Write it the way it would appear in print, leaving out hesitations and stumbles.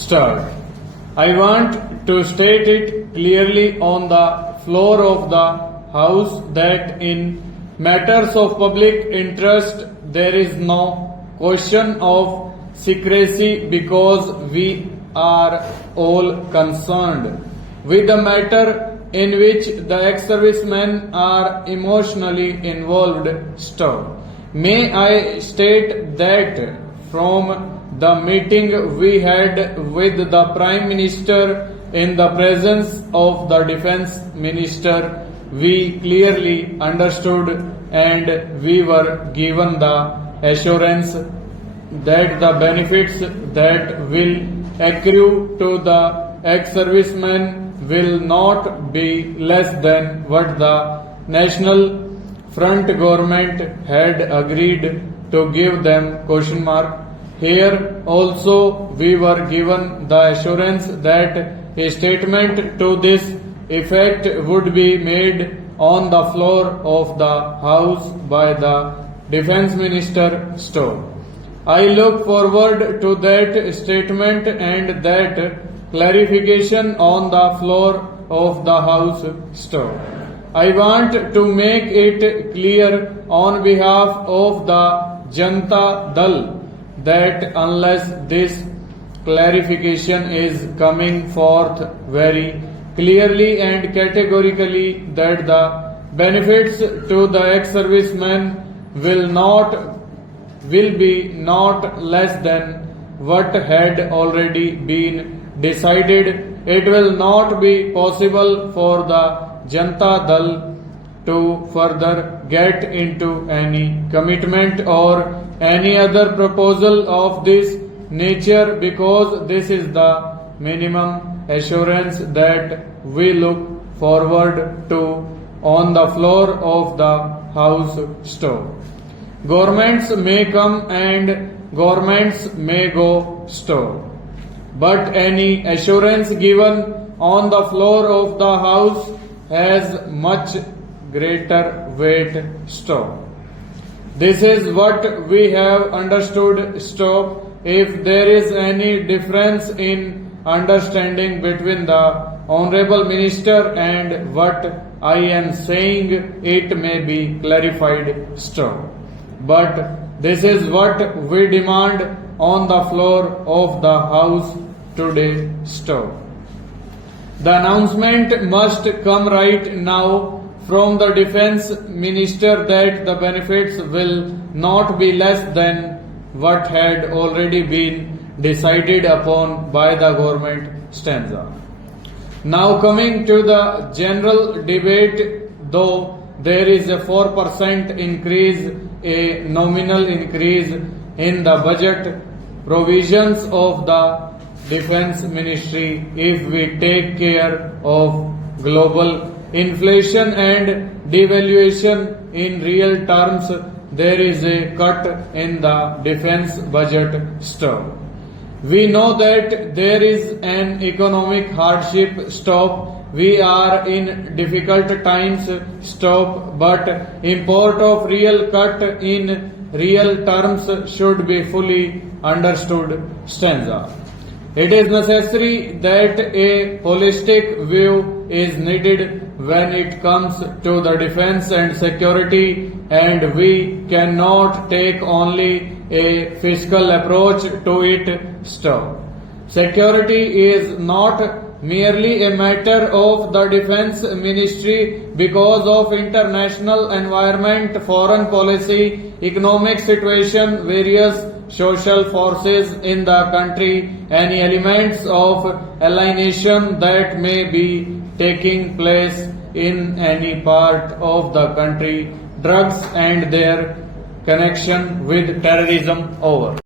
start. I want to state it clearly on the floor of the House that in matters of public interest there is no question of secrecy because we are all concerned with the matter in which the ex-servicemen are emotionally involved. Stop. May I state that from the meeting we had with the Prime Minister in the presence of the Defence Minister, we clearly understood and we were given the assurance that the benefits that will accrue to the ex-servicemen will not be less than what the National Front government had agreed to give them ? Here also we were given the assurance that a statement to this effect would be made on the floor of the House by the Defence Minister. I look forward to that statement and that clarification on the floor of the House. I want to make it clear on behalf of the Janata Dal that unless this clarification is coming forth very clearly and categorically that the benefits to the ex-servicemen will be not less than what had already been decided, it will not be possible for the Janata Dal to further get into any commitment or any other proposal of this nature because this is the minimum assurance that we look forward to on the floor of the House. Governments may come and governments may go. But any assurance given on the floor of the House has much greater weight. This is what we have understood. If there is any difference in understanding between the Honorable Minister and what I am saying, it may be clarified. But this is what we demand on the floor of the House today. The announcement must come right now from the Defence Minister that the benefits will not be less than what had already been decided upon by the government. Now coming to the general debate, though there is a 4% increase, a nominal increase in the budget provisions of the Defence Ministry, if we take care of global inflation and devaluation in real terms, there is a cut in the defence budget. We know that there is an economic hardship. We are in difficult times. But import of real cut in real terms should be fully understood. It is necessary that a holistic view is needed when it comes to the defence and security, and we cannot take only a fiscal approach to it. Security is not merely a matter of the Defence Ministry because of international environment, foreign policy, economic situation, various social forces in the country, any elements of alienation that may be taking place in any part of the country, drugs and their connection with terrorism. Over.